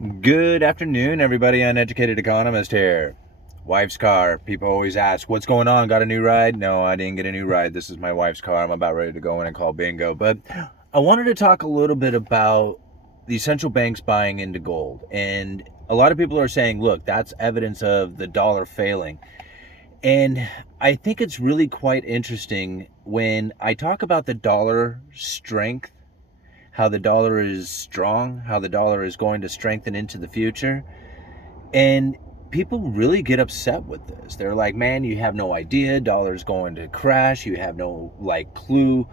Good afternoon, everybody. Uneducated Economist here. Wife's car. People always ask, what's going on? Got a new ride? No, I didn't get a new ride. This is my wife's car. I'm about ready to go in and call bingo. But I wanted to talk a little bit about the central banks buying into gold. And a lot of people are saying, look, that's evidence of the dollar failing. And I think it's really quite interesting when I talk about the dollar strength, how the dollar is strong, how the dollar is going to strengthen into the future. And people really get upset with this. They're like, man, you have no idea. Dollar's going to crash. You have no clue.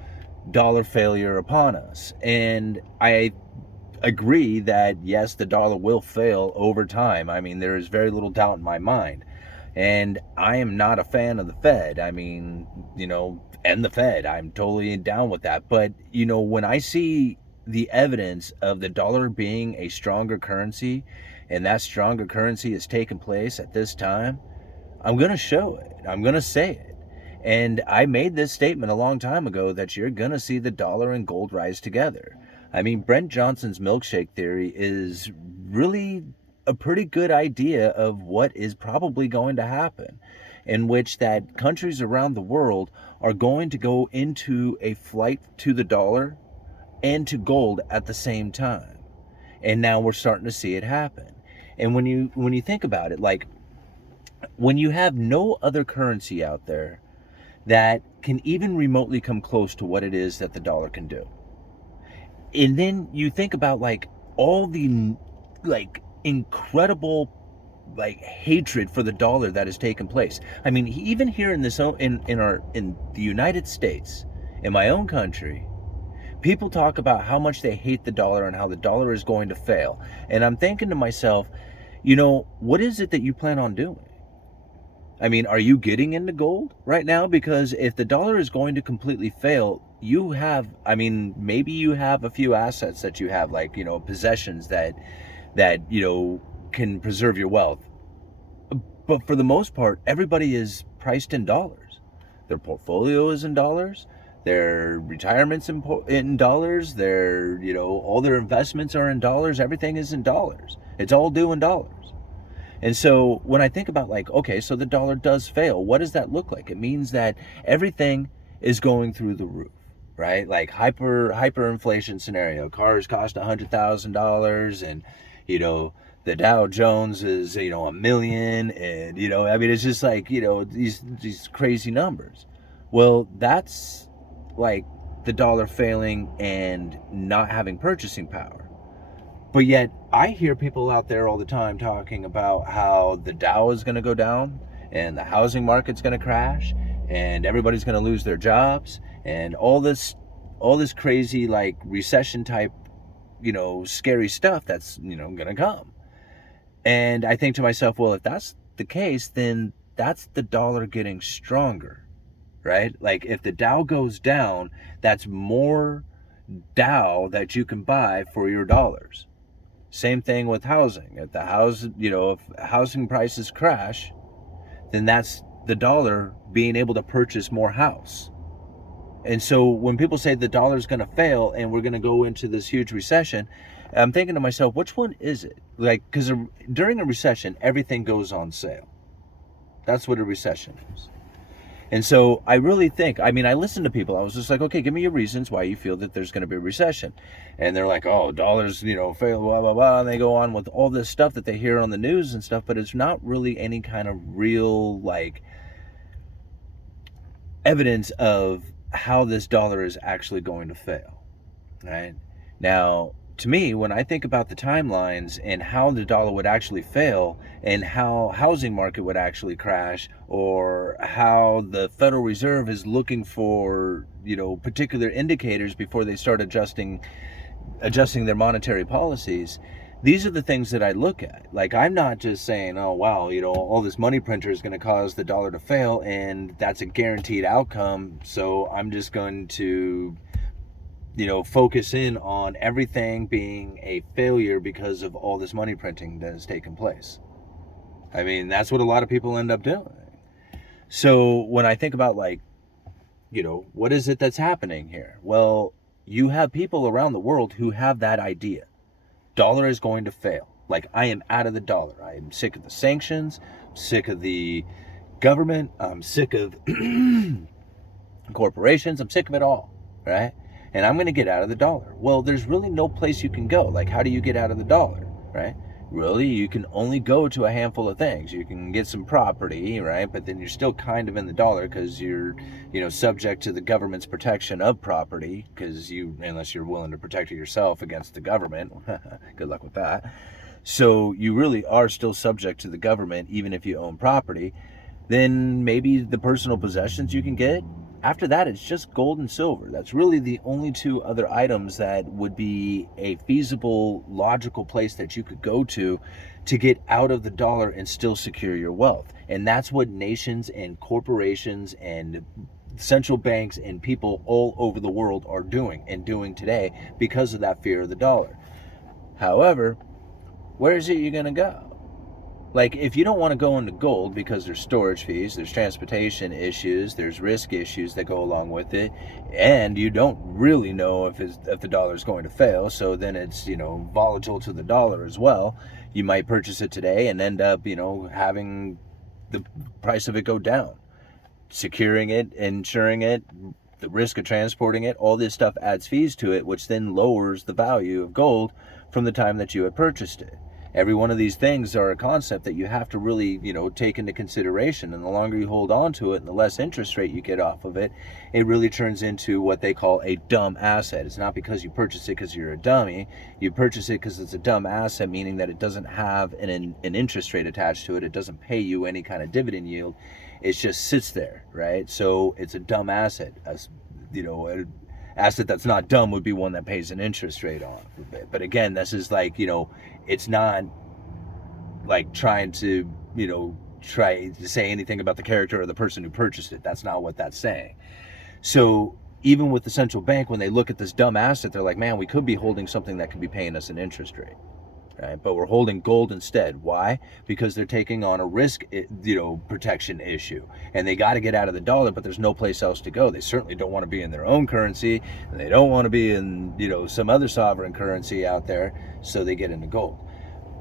Dollar failure upon us. And I agree that yes, the dollar will fail over time. I mean, there is very little doubt in my mind. And I am not a fan of the Fed. I mean, and the Fed. I'm totally down with that. But, when I see the evidence of the dollar being a stronger currency, and that stronger currency is taking place at this time, I'm going to show it. I'm going to say it. And I made this statement a long time ago that you're going to see the dollar and gold rise together. I mean, Brent Johnson's milkshake theory is really a pretty good idea of what is probably going to happen, in which that countries around the world are going to go into a flight to the dollar and to gold at the same time. And now we're starting to see it happen. And when you think about it, like when you have no other currency out there that can even remotely come close to what it is that the dollar can do. And then you think about all the incredible hatred for the dollar that has taken place. I mean, even here in the United States, in my own country, people talk about how much they hate the dollar and how the dollar is going to fail. And I'm thinking to myself, what is it that you plan on doing? I mean, are you getting into gold right now? Because if the dollar is going to completely fail, maybe you have a few assets that you have, possessions that can preserve your wealth. But for the most part, everybody is priced in dollars. Their portfolio is in dollars. Their retirement's in dollars. All their investments are in dollars. Everything is in dollars. It's all due in dollars. And so when I think about okay, so the dollar does fail, what does that look like? It means that everything is going through the roof, right? Like hyperinflation scenario. Cars cost $100,000 and, the Dow Jones is, $1 million. And, it's just these crazy numbers. Well, that's like the dollar failing and not having purchasing power. But yet, I hear people out there all the time talking about how the Dow is going to go down and the housing market's going to crash and everybody's going to lose their jobs and all this crazy recession type, scary stuff that's, going to come. And I think to myself, well, if that's the case, then that's the dollar getting stronger, right? Like if the Dow goes down, that's more Dow that you can buy for your dollars. Same thing with housing. If if housing prices crash, then that's the dollar being able to purchase more house. And so when people say the dollar is going to fail and we're going to go into this huge recession, I'm thinking to myself, which one is it? Because during a recession, everything goes on sale. That's what a recession is. And so I really think, I listened to people. I was just like, okay, give me your reasons why you feel that there's going to be a recession. And they're like, oh, dollars, fail, blah, blah, blah. And they go on with all this stuff that they hear on the news and stuff, but it's not really any kind of real, evidence of how this dollar is actually going to fail, right? Now, to me, when I think about the timelines and how the dollar would actually fail and how housing market would actually crash, or how the Federal Reserve is looking for, particular indicators before they start adjusting their monetary policies, these are the things that I look at. I'm not just saying, oh, wow, all this money printer is going to cause the dollar to fail and that's a guaranteed outcome. So I'm just going to focus in on everything being a failure because of all this money printing that has taken place. That's what a lot of people end up doing. So when I think about what is it that's happening here? Well, you have people around the world who have that idea. Dollar is going to fail. Like, I am out of the dollar. I am sick of the sanctions, sick of the government, I'm sick of corporations, I'm sick of it all, right? And I'm going to get out of the dollar. Well, there's really no place you can go. Like, how do you get out of the dollar, right? Really, you can only go to a handful of things. You can get some property, right? But then you're still kind of in the dollar because you're, subject to the government's protection of property, because unless you're willing to protect it yourself against the government, good luck with that. So you really are still subject to the government, even if you own property. Then maybe the personal possessions you can get. After that, it's just gold and silver. That's really the only two other items that would be a feasible, logical place that you could go to get out of the dollar and still secure your wealth. And that's what nations and corporations and central banks and people all over the world are doing and doing today because of that fear of the dollar. However, where is it you're going to go? Like, if you don't want to go into gold because there's storage fees, there's transportation issues, there's risk issues that go along with it, and you don't really know if the dollar is going to fail, so then it's, volatile to the dollar as well. You might purchase it today and end up, having the price of it go down. Securing it, insuring it, the risk of transporting it, all this stuff adds fees to it, which then lowers the value of gold from the time that you had purchased it. Every one of these things are a concept that you have to really, take into consideration. And the longer you hold on to it and the less interest rate you get off of it, it really turns into what they call a dumb asset. It's not because you purchase it because you're a dummy. You purchase it because it's a dumb asset, meaning that it doesn't have an interest rate attached to it. It doesn't pay you any kind of dividend yield. It just sits there, right? So it's a dumb asset. An asset that's not dumb would be one that pays an interest rate on it. But again, this is like, it's not like trying to, try to say anything about the character of the person who purchased it. That's not what that's saying. So even with the central bank, when they look at this dumb asset, they're like, man, we could be holding something that could be paying us an interest rate. Right? But we're holding gold instead. Why? Because they're taking on a risk, protection issue. And they got to get out of the dollar, but there's no place else to go. They certainly don't want to be in their own currency, and they don't want to be in, some other sovereign currency out there, so they get into gold.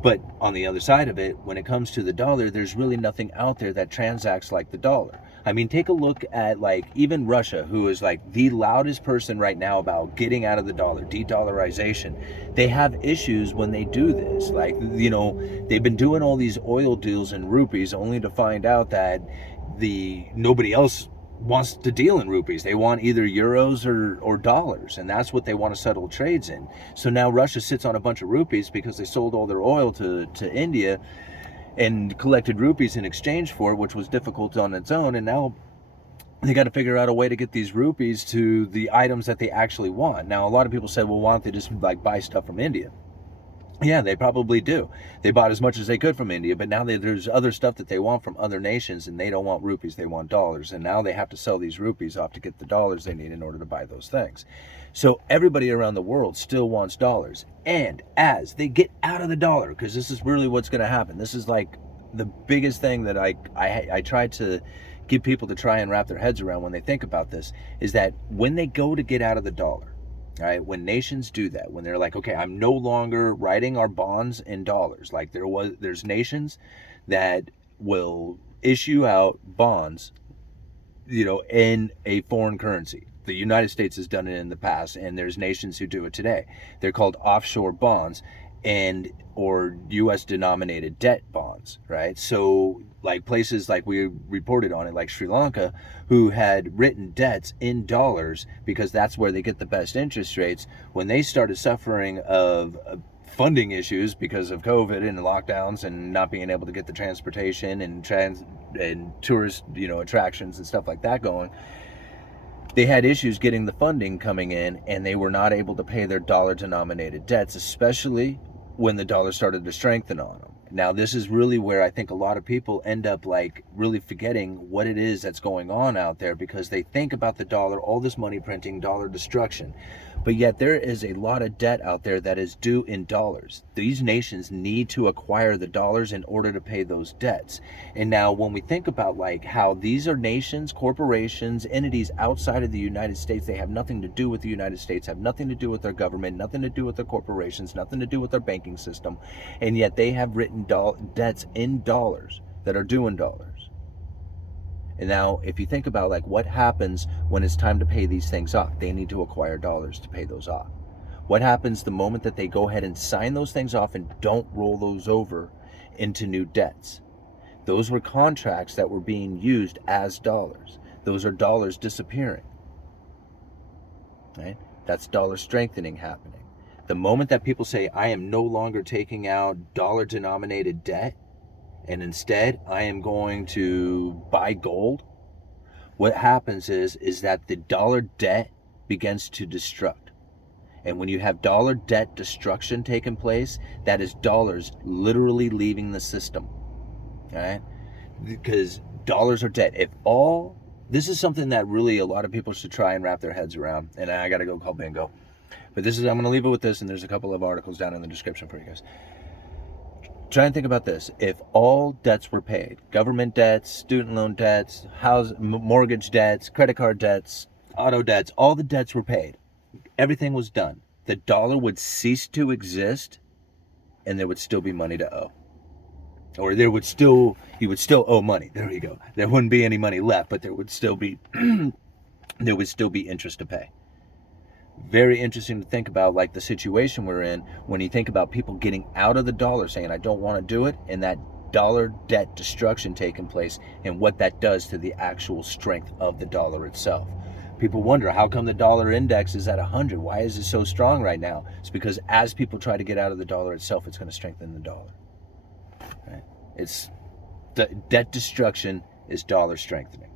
But on the other side of it, when it comes to the dollar, there's really nothing out there that transacts like the dollar. I mean, take a look at, like, even Russia, who is like the loudest person right now about getting out of the dollar, de-dollarization. They have issues when they do this. Like, they've been doing all these oil deals in rupees only to find out that nobody else wants to deal in rupees. They want either euros or dollars, and that's what they want to settle trades in. So now Russia sits on a bunch of rupees because they sold all their oil to India and collected rupees in exchange for it, which was difficult on its own. And now they got to figure out a way to get these rupees to the items that they actually want. Now, a lot of people say, well, why don't they just buy stuff from India? Yeah, they probably do. They bought as much as they could from India, but now there's other stuff that they want from other nations, and they don't want rupees, they want dollars. And now they have to sell these rupees off to get the dollars they need in order to buy those things. So everybody around the world still wants dollars. And as they get out of the dollar, because this is really what's going to happen. This is like the biggest thing that I try to get people to try and wrap their heads around when they think about this, is that when they go to get out of the dollar, all right, when nations do that, when they're like, okay, I'm no longer writing our bonds in dollars. Like there's nations that will issue out bonds, in a foreign currency. The United States has done it in the past, and there's nations who do it today. They're called offshore bonds or U.S. denominated debt bonds, right? So like places like we reported on it, like Sri Lanka, who had written debts in dollars because that's where they get the best interest rates. When they started suffering of funding issues because of COVID and lockdowns and not being able to get the transportation and tourist, attractions and stuff like that going, they had issues getting the funding coming in, and they were not able to pay their dollar-denominated debts, especially when the dollar started to strengthen on them. Now, this is really where I think a lot of people end up really forgetting what it is that's going on out there, because they think about the dollar, all this money printing, dollar destruction. But yet there is a lot of debt out there that is due in dollars. These nations need to acquire the dollars in order to pay those debts. And now when we think about like how these are nations, corporations, entities outside of the United States, they have nothing to do with the United States, have nothing to do with their government, nothing to do with their corporations, nothing to do with their banking system. And yet they have written debts in dollars that are due in dollars. And now, if you think about like what happens when it's time to pay these things off, they need to acquire dollars to pay those off. What happens the moment that they go ahead and sign those things off and don't roll those over into new debts? Those were contracts that were being used as dollars. Those are dollars disappearing. Right? That's dollar strengthening happening. The moment that people say, I am no longer taking out dollar denominated debt, and instead I am going to buy gold, what happens is that the dollar debt begins to destruct. And when you have dollar debt destruction taking place, that is dollars literally leaving the system. Right? Because dollars are debt. This is something that really a lot of people should try and wrap their heads around. And I got to go call bingo. But I'm going to leave it with this, and there's a couple of articles down in the description for you guys. Try and think about this. If all debts were paid, government debts, student loan debts, mortgage debts, credit card debts, auto debts, all the debts were paid, everything was done, the dollar would cease to exist, and there would still be money to owe. Or you would still owe money. There you go. There wouldn't be any money left, but there would still be interest to pay. Very interesting to think about, like the situation we're in when you think about people getting out of the dollar, saying I don't want to do it, and that dollar debt destruction taking place, and what that does to the actual strength of the dollar itself. People wonder, how come the dollar index is at 100? Why is it so strong right now? It's because as people try to get out of the dollar itself, it's going to strengthen the dollar. Right? It's the debt destruction is dollar strengthening.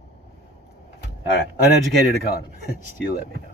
All right, uneducated economist, you let me know.